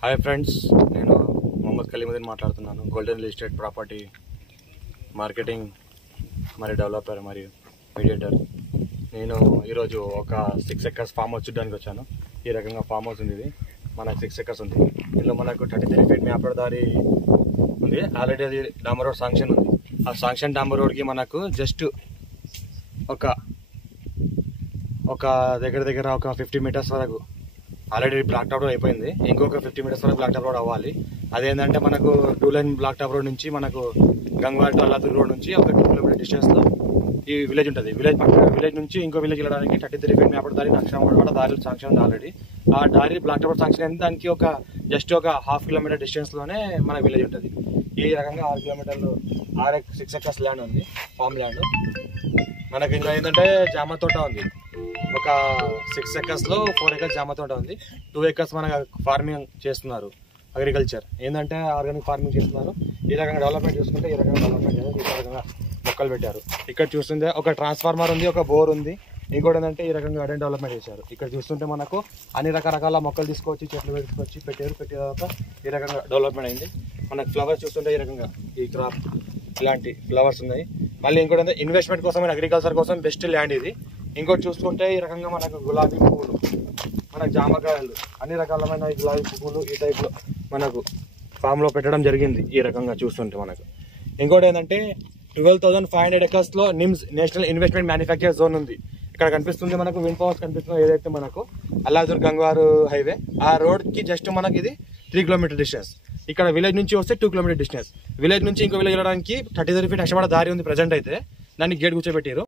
Hi friends, నేను మొహమ్మద్ కలీముద్దీన్ మాట్లాడుతున్నాను. Golden real estate property marketing మరియు డెవలపర్ మరియు మీడియేటర్. నేను ఈరోజు ఒక 6 ఎకర్స్ ఫామ్ హౌస్ చూడడానికి వచ్చాను. ఈ రకంగా ఫామ్ హౌస్ ఉంది. ఇది మనకు 6 ఎకర్స్ ఉంది. ఇందులో మనకు 33 ఫీట్ మ్యాప్డ్ దారి ఉంది. ఆల్రెడీ అది డాంబర్ రోడ్ శాంక్షన్ ఉంది. ఆ శాంక్షన్ డాంబర్ రోడ్కి మనకు జస్ట్ ఒక దగ్గర ఒక 50 మీటర్స్ వరకు ఆల్రెడీ బ్లాక్ టాప్ రోడ్ అయిపోయింది. ఇంకొక 50 మీటర్స్ వరకు బ్లాక్ టాప్ రోడ్ అవ్వాలి. అదేంటంటే మనకు 2 లైన్ బ్లాక్ టాప్ రోడ్ నుంచి మనకు గంగవాడ టు అల్లాదూర్ రోడ్ నుంచి ఒక 2 కిలోమీటర్ డిస్టెన్స్లో ఈ విలేజ్ ఉంటుంది. విలేజ్ నుంచి ఇంకో విలేజ్ వెళ్ళడానికి 33 ఫీట్ మ్యాప్డ్ దారి నక్షత్రం దారి శాంక్షన్ ఉంది ఆల్రెడీ. ఆ దారి బ్లాక్ టాప్ రోడ్ శాంక్షన్ అయింది. దానికి జస్ట్ ఒక 1/2 కిలోమీటర్ డిస్టెన్స్లోనే మన విలేజ్ ఉంటుంది. ఈ రకంగా 6 కిలోమీటర్లు 6 ఎకర్స్ ల్యాండ్ ఉంది, ఫామ్ ల్యాండ్. మనకి ఇంకా ఏంటంటే జామ తోట ఉంది. ఒక 6 ఎకర్స్లో 4 ఎకర్స్ జామ తోట ఉంది. 2 ఎకర్స్ మన ఫార్మింగ్ చేస్తున్నారు, అగ్రికల్చర్ ఏంటంటే ఆర్గానిక్ ఫార్మింగ్ చేస్తున్నారు. ఈ రకంగా డెవలప్మెంట్ చూసుకుంటే ఈ రకంగా డెవలప్మెంట్ చేయాలి. ఈ రకంగా మొక్కలు పెట్టారు. ఇక్కడ చూస్తుంటే ఒక ట్రాన్స్ఫార్మర్ ఉంది, ఒక బోర్ ఉంది. ఇంకోటి ఏంటంటే ఈ రకంగా గార్డెన్ డెవలప్మెంట్ చేశారు. ఇక్కడ చూస్తుంటే మనకు అన్ని రకరకాల మొక్కలు తీసుకొచ్చి చెట్లు తీసుకొచ్చి పెట్టిన తర్వాత ఈ రకంగా డెవలప్మెంట్ అయింది. మనకు ఫ్లవర్స్ చూస్తుంటే ఈ రకంగా ఈ క్రాప్ ఇలాంటి ఫ్లవర్స్ ఉన్నాయి. మళ్ళీ ఇంకోటి అంటే ఇన్వెస్ట్మెంట్ కోసం అగ్రికల్చర్ కోసం బెస్ట్ ల్యాండ్ ఇది. ఇంకోటి చూసుకుంటే ఈ రకంగా మనకు గులాబీ పువ్వులు, మనకు జామకాయలు, అన్ని రకాలమైన గులాబీ పువ్వులు ఈ టైప్లో మనకు ఫామ్లో పెట్టడం జరిగింది. ఈ రకంగా చూస్తుంటే మనకు ఇంకోటి ఏంటంటే 12,500 ఎకర్స్లో NIMZ national investment manufacture zone ఉంది. ఇక్కడ కనిపిస్తుంది మనకు విండ్ పవర్స్ కనిపిస్తుంది. ఏదైతే మనకు అల్లాదూర్ గంగవారు హైవే ఆ రోడ్కి జస్ట్ మనకి ఇది 3 కిలోమీటర్ డిస్టెన్స్. ఇక్కడ విలేజ్ నుంచి వస్తే 2 కిలోమీటర్ డిస్టెన్స్. విలేజ్ నుంచి ఇంకో విలేజ్ వెళ్ళడానికి 33 ఫీట్ అక్షవాడ దారి ఉంది. ప్రజెంట్ అయితే దాన్ని గేట్ కూర్చోబెట్టారు.